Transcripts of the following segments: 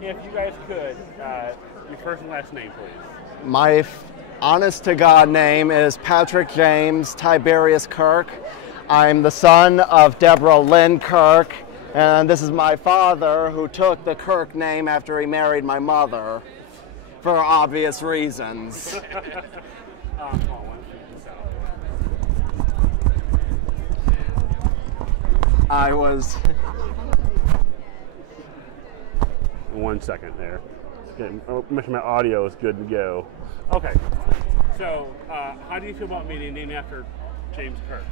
if you guys could, your first and last name, please. My honest to God name is Patrick James Tiberius Kirk. I'm the son of Deborah Lynn Kirk, and this is my father who took the Kirk name after he married my mother for obvious reasons. I was... 1 second there. Make sure my audio is good to go. Okay, so how do you feel about me named after James Kirk?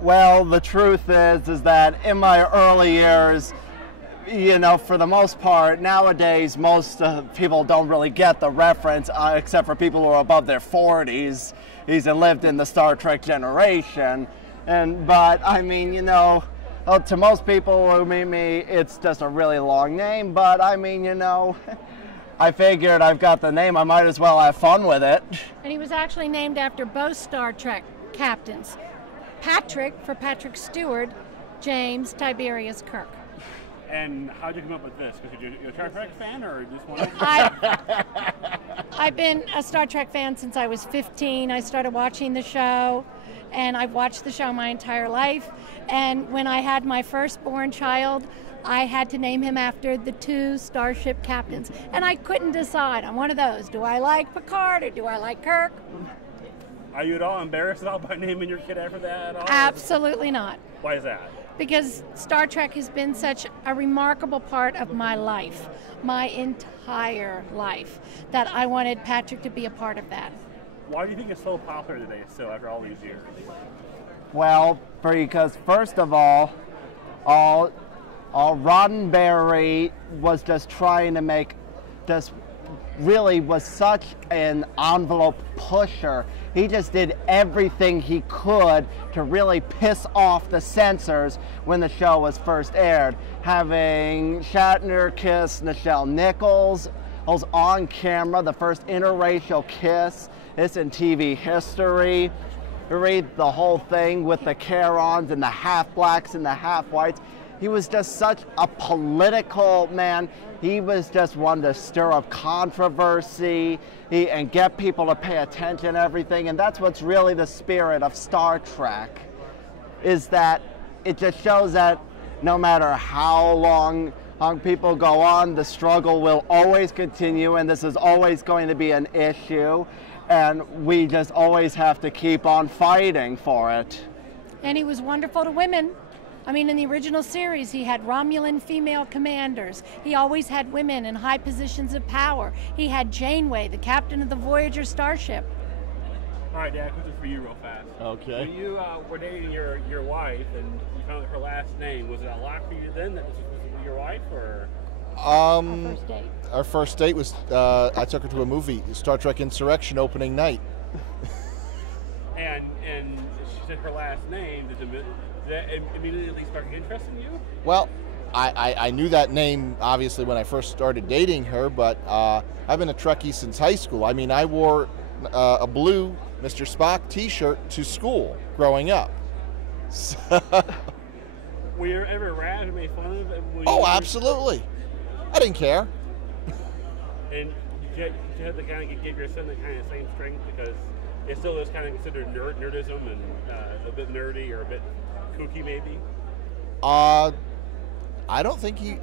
Well, the truth is that in my early years, you know, for the most part, nowadays, most people don't really get the reference, except for people who are above their 40s. He's lived in the Star Trek generation. But, I mean, you know, to most people who meet me, it's just a really long name. But, I mean, you know, I figured I've got the name. I might as well have fun with it. And he was actually named after both Star Trek captains. Patrick, for Patrick Stewart, James Tiberius Kirk. And how'd you come up with this? Because you're a Star Trek fan, or just one? I've been a Star Trek fan since I was 15. I started watching the show, and I've watched the show my entire life. And when I had my firstborn child, I had to name him after the two starship captains. And I couldn't decide. I'm one of those. Do I like Picard or do I like Kirk? Are you at all embarrassed at all by naming your kid after that at all? Absolutely not. Why is that? Because Star Trek has been such a remarkable part of my life, my entire life, that I wanted Patrick to be a part of that. Why do you think it's so popular today still after all these years? Well, because first of all Roddenberry was just trying to make this really was such an envelope pusher. He just did everything he could to really piss off the censors when the show was first aired. Having Shatner kiss Nichelle Nichols was on camera, the first interracial kiss. It's in TV history. You read the whole thing with the Karons and the half-blacks and the half-whites. He was just such a political man. He was just one to stir up controversy and get people to pay attention to everything. And that's what's really the spirit of Star Trek, is that it just shows that no matter how long people go on, the struggle will always continue, and this is always going to be an issue. And we just always have to keep on fighting for it. And he was wonderful to women. I mean, in the original series, he had Romulan female commanders. He always had women in high positions of power. He had Janeway, the captain of the Voyager starship. All right, Dad, this is for you real fast. Okay. When you were dating your wife and you found out her last name, was it a lock for you then that this was your wife, or? Our first date. Our first date was, I took her to a movie, Star Trek Insurrection opening night. and she said her last name. Did that immediately spark interest in you? Well, I knew that name, obviously, when I first started dating her, but I've been a Trekkie since high school. I mean, I wore a blue Mr. Spock t-shirt to school growing up. So Were you ever razzed or made fun of? Oh, absolutely. I didn't care. And you had to kind of give your son the kind of same strength, because it still is kind of considered nerdism and a bit nerdy or a bit kooky, maybe? I don't think he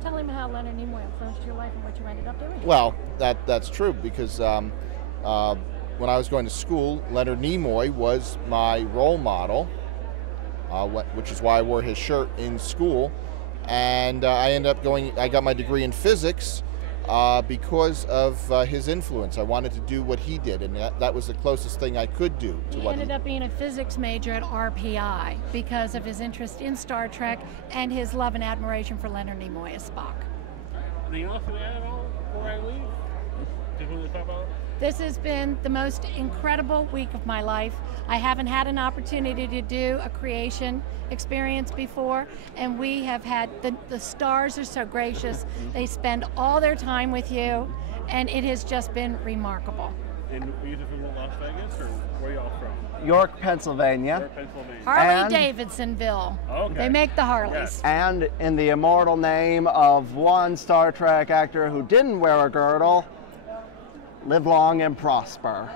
Tell him how Leonard Nimoy influenced your life and what you ended up doing. Well, that's true, because when I was going to school, Leonard Nimoy was my role model, which is why I wore his shirt in school. And I ended up I got my degree in physics because of his influence. I wanted to do what he did, and that was the closest thing I could do to he what ended up being a physics major at RPI because of his interest in Star Trek and his love and admiration for Leonard Nimoy as Spock. Anything else to add at all before I leave? Did you want to talk about? This has been the most incredible week of my life. I haven't had an opportunity to do a creation experience before, and we have had, the stars are so gracious. They spend all their time with you, and it has just been remarkable. And you just from Las Vegas, or where are you all from? York, Pennsylvania. York, Pennsylvania. Harley And- Davidsonville. Okay. They make the Harleys. Yes. And in the immortal name of one Star Trek actor who didn't wear a girdle, live long and prosper.